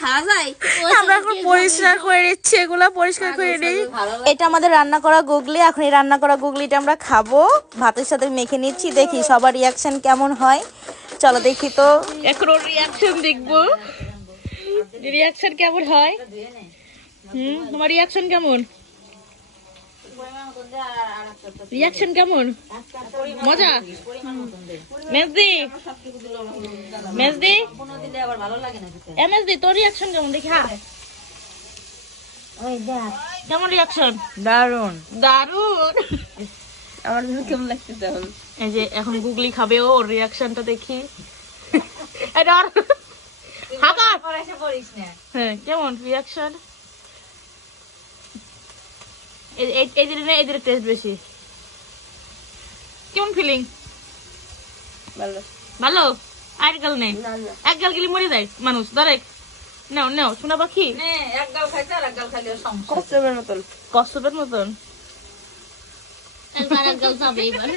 খাওয়া যায়। আমরা এখন পরিষ্কার করে নিচ্ছি, এগুলা পরিষ্কার করে নিই। এটা আমাদের রান্না করা গুগলি, এখন এই রান্না করা গুগলিটা আমরা খাবো, ভাতের সাথে মেখে নিচ্ছি, দেখি সবার রিয়াকশন কেমন হয়। চলো দেখি তো, এখন ওর রিয়াকশন দেখবো, রিয়াকশন কেমন হয়। তোমার রিয়াকশন কেমন? রিয়াকশন কেমন? মজা? মেজদি, মেজদি, মেজদি তোর রিয়াকশন কেমন দেখি? হ্যাঁ কেমন রিয়াকশন? দারুন দারুন। আমার জন্য কেমন লাগতেছে এখন? এই যে এখন গুগলি খাবে, ওর রিয়াকশনটা দেখি। হ্যাঁ কেমন রিয়াকশন? এদের টেস্ট বেশি। কেমন ফিলিং? ভালো ভালো? আর গাল নেই, এক গাল গেলে মরে যায় মানুষ। ডাইরেক্ট নাও নাও সোনা পাখি, এক গাল খাইতে আর এক গাল খাইলে সমস্যা। কষ্টের মতন, কষ্টপের মতন। একবার এক গাল যাবে এবার।